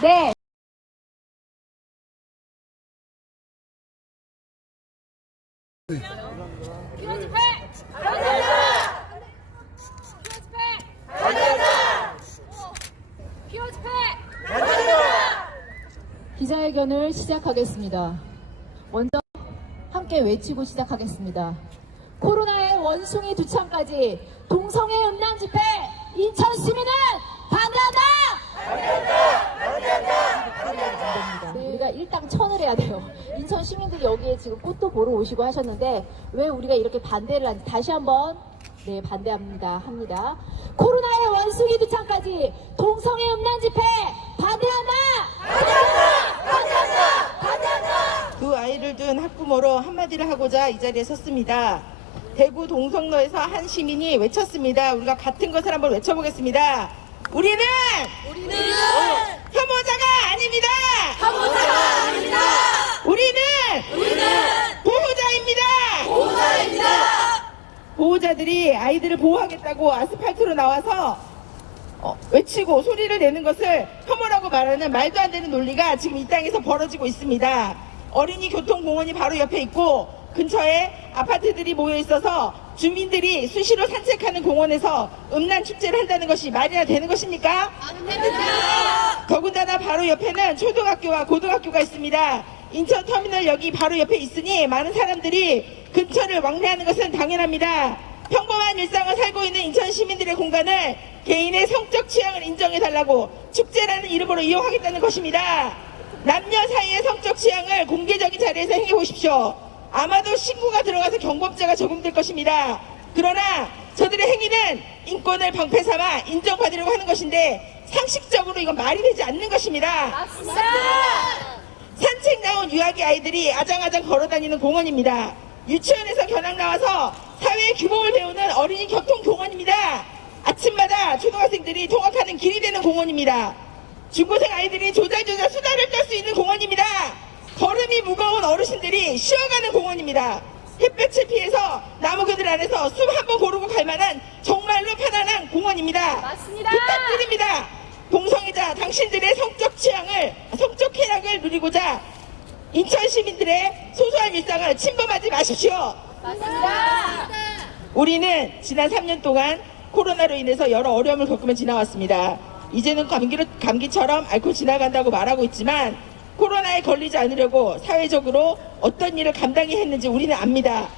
네. 기자회견을 시작하겠습니다. 먼저 함께 외치고 시작하겠습니다. 코로나의 원숭이 두창까지 동성애 음란 집회 인천 시민은 반대한다! 네, 우리가 일당천을 해야 돼요. 인천 시민들이 여기에 지금 꽃도 보러 오시고 하셨는데 왜 우리가 이렇게 반대를 하는지 다시 한번 반대합니다. 코로나의 원숭이 두창까지 동성애 음란 집회 반대한다! 두 아이를 둔 학부모로 한마디를 하고자 이 자리에 섰습니다. 대구 동성로에서 한 시민이 외쳤습니다. 우리가 같은 것을 한번 외쳐보겠습니다. 우리는 혐오자가 아닙니다. 우리는 보호자입니다. 보호자들이 아이들을 보호하겠다고 아스팔트로 나와서 외치고 소리를 내는 것을 혐오라고 말하는 말도 안 되는 논리가 지금 이 땅에서 벌어지고 있습니다. 어린이 교통공원이 바로 옆에 있고 근처에 아파트들이 모여 있어서 주민들이 수시로 산책하는 공원에서 음란 축제를 한다는 것이 말이나 되는 것입니까? 안 됩니다. 더군다나 바로 옆에는 초등학교와 고등학교가 있습니다. 인천터미널역이 바로 옆에 있으니 많은 사람들이 근처를 왕래하는 것은 당연합니다. 평범한 일상을 살고 있는 인천 시민들의 공간을 개인의 성적 취향을 인정해달라고 축제라는 이름으로 이용하겠다는 것입니다. 남녀 사이의 성적 취향을 공개적인 자리에서 행해보십시오. 아마도 신고가 들어가서 경범죄가 적용될 것입니다. 그러나 저들의 행위는 인권을 방패 삼아 인정받으려고 하는 것인데 상식적으로 이건 말이 되지 않는 것입니다. 맞습니다. 산책 나온 유아기 아이들이 아장아장 걸어다니는 공원입니다. 유치원에서 견학 나와서 사회의 규범을 배우는 어린이 교통공원입니다. 아침마다 초등학생들이 통학하는 길이 되는 공원입니다. 중고생 아이들이 조잘조잘 수다를 떨 수 있는 공원입니다. 걸음이 무거운 어르신들이 쉬어가는 공원입니다. 햇볕을 피해서 나무 그늘 안에서 숨 한 번 고르고 갈 만한 정말로 편안한 공원입니다. 맞습니다. 부탁드립니다. 동성애자 당신들의 성적 쾌락을 누리고자 인천 시민들의 소소한 일상을 침범하지 마십시오. 맞습니다. 우리는 지난 3년 동안 코로나로 인해서 여러 어려움을 겪으며 지나왔습니다. 이제는 감기처럼 앓고 지나간다고 말하고 있지만 코로나에 걸리지 않으려고 사회적으로 어떤 일을 감당해야 했는지 우리는 압니다.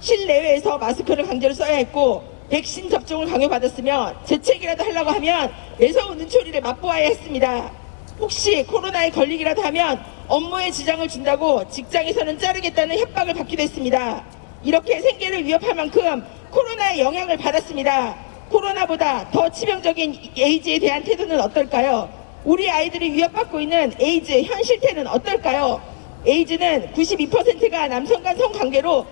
실내외에서 마스크를 강제로 써야 했고 백신 접종을 강요받았으며 재채기라도 하려고 하면 매서운 눈초리를 맛보아야 했습니다. 혹시 코로나에 걸리기라도 하면 업무에 지장을 준다고 직장에서는 자르겠다는 협박을 받기도 했습니다. 이렇게 생계를 위협할 만큼 코로나의 영향을 받았습니다. 코로나보다 더 치명적인 에이즈에 대한 태도는 어떨까요? 우리 아이들이 위협받고 있는 에이즈 현 실태는 어떨까요? 에이즈는 92%가 남성 간 성관계로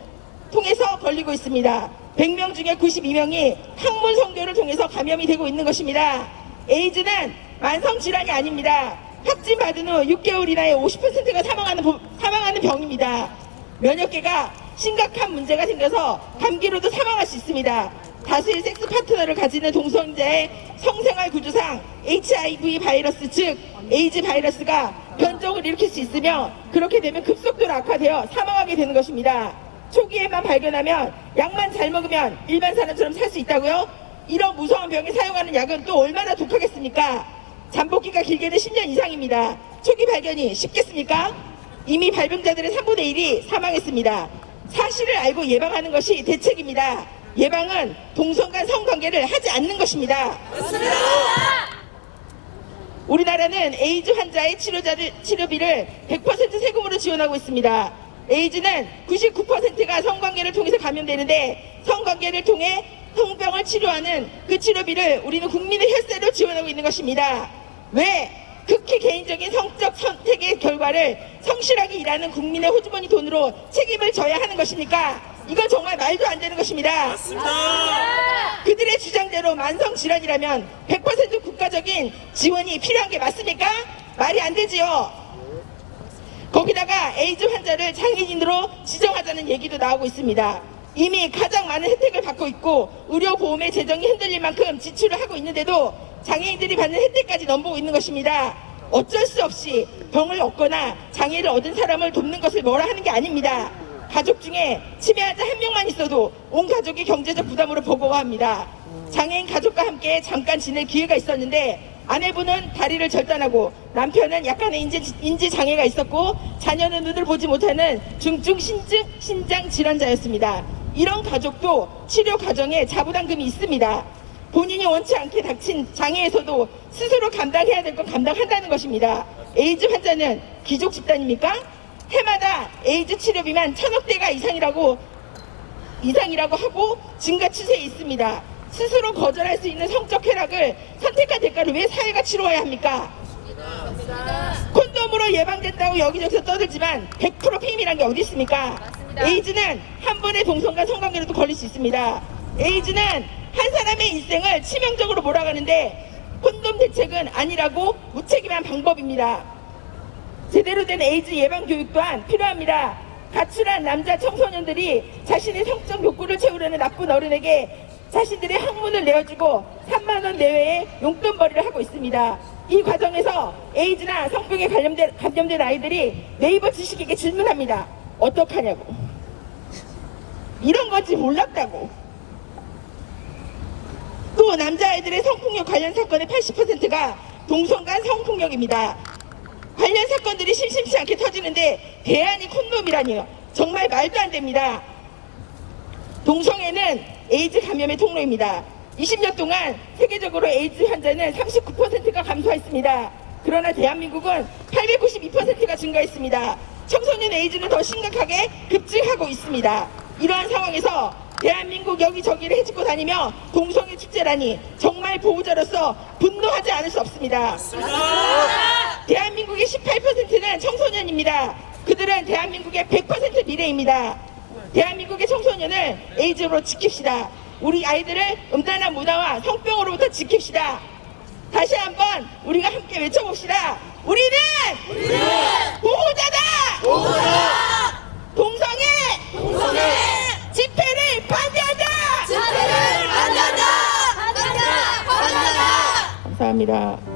통해서 걸리고 있습니다. 100명 중에 92명이 항문 성교를 통해서 감염이 되고 있는 것입니다. 에이즈는 만성질환이 아닙니다. 확진 받은 후 6개월 이내에 50%가 사망하는 병입니다. 면역계가 심각한 문제가 생겨서 감기로도 사망할 수 있습니다. 다수의 섹스 파트너를 가지는 동성자의 성생활 구조상 HIV 바이러스 즉 에이즈 바이러스가 변종을 일으킬 수 있으며 그렇게 되면 급속도로 악화되어 사망하게 되는 것입니다. 초기에만 발견하면 약만 잘 먹으면 일반 사람처럼 살 수 있다고요? 이런 무서운 병에 사용하는 약은 또 얼마나 독하겠습니까? 잠복기가 길게는 10년 이상입니다. 초기 발견이 쉽겠습니까? 이미 발병자들의 3분의 1이 사망했습니다. 사실을 알고 예방하는 것이 대책입니다. 예방은 동성 간 성관계를 하지 않는 것입니다. 맞습니다. 우리나라는 에이즈 환자의 치료비를 100% 세금으로 지원하고 있습니다. 에이즈는 99%가 성관계를 통해서 감염되는데 성관계를 통해 성병을 치료하는 그 치료비를 우리는 국민의 혈세로 지원하고 있는 것입니다. 왜 극히 개인적인 성적 선택의 결과를 성실하게 일하는 국민의 호주머니 돈으로 책임을 져야 하는 것입니까? 이건 정말 말도 안 되는 것입니다. 맞습니다. 그들의 주장대로 만성질환이라면 100% 국가적인 지원이 필요한 게 맞습니까? 말이 안 되지요. 거기다가 에이즈 환자를 장애인으로 지정하자는 얘기도 나오고 있습니다. 이미 가장 많은 혜택을 받고 있고 의료보험의 재정이 흔들릴 만큼 지출을 하고 있는데도 장애인들이 받는 혜택까지 넘보고 있는 것입니다. 어쩔 수 없이 병을 얻거나 장애를 얻은 사람을 돕는 것을 뭐라 하는 게 아닙니다. 가족 중에 치매 환자 한 명만 있어도 온 가족이 경제적 부담으로 버거워합니다. 장애인 가족과 함께 잠깐 지낼 기회가 있었는데 아내분은 다리를 절단하고 남편은 약간의 인지 장애가 있었고 자녀는 눈을 보지 못하는 중증 신장 질환자였습니다. 이런 가족도 치료 과정에 자부담금이 있습니다. 본인이 원치 않게 닥친 장애에서도 스스로 감당해야 될 건 감당한다는 것입니다. 에이즈 환자는 귀족 집단입니까? 해마다 에이즈 치료비만 1,000억대가 이상이라고 하고 증가 추세에 있습니다. 스스로 거절할 수 있는 성적 쾌락을 선택한 대가를 왜 사회가 치러야 합니까? 콘돔으로 예방된다고 여기저기서 떠들지만 100% 페임이란 게 어디 있습니까? 에이즈는 한 번의 동성간 성관계로도 걸릴 수 있습니다. 에이즈는 한 사람의 인생을 치명적으로 몰아가는데 콘돔 대책은 아니라고 무책임한 방법입니다. 제대로 된 에이즈 예방 교육 또한 필요합니다. 가출한 남자 청소년들이 자신의 성적 욕구를 채우려는 나쁜 어른에게 자신들의 학문을 내어주고 3만 원 내외의 용돈벌이를 하고 있습니다. 이 과정에서 에이즈나 성병에 감염된 아이들이 네이버 지식에게 질문합니다. 어떡하냐고. 이런 건지 몰랐다고. 또 남자아이들의 성폭력 관련 사건의 80%가 동성간 성폭력입니다. 관련 사건들이 심심치 않게 터지는데 대안이 콘돔이라니요. 정말 말도 안 됩니다. 동성애는 에이즈 감염의 통로입니다. 20년 동안 세계적으로 에이즈 환자는 39%가 감소했습니다. 그러나 대한민국은 892%가 증가했습니다. 청소년 에이즈는 더 심각하게 급증하고 있습니다. 이러한 상황에서 대한민국 여기저기를 헤집고 다니며 동성애 축제라니 정말 보호자로서 분노하지 않을 수 없습니다. 대한민국의 18%는 청소년입니다. 그들은 대한민국의 100% 미래입니다. 대한민국의 청소년을 에이즈로 지킵시다. 우리 아이들을 음란한 문화와 성병으로부터 지킵시다. 다시 한번 우리가 함께 외쳐봅시다. 우리는 보호자다. 동성애 집회를 반대한다. 집회를 반대한다. 감사합니다.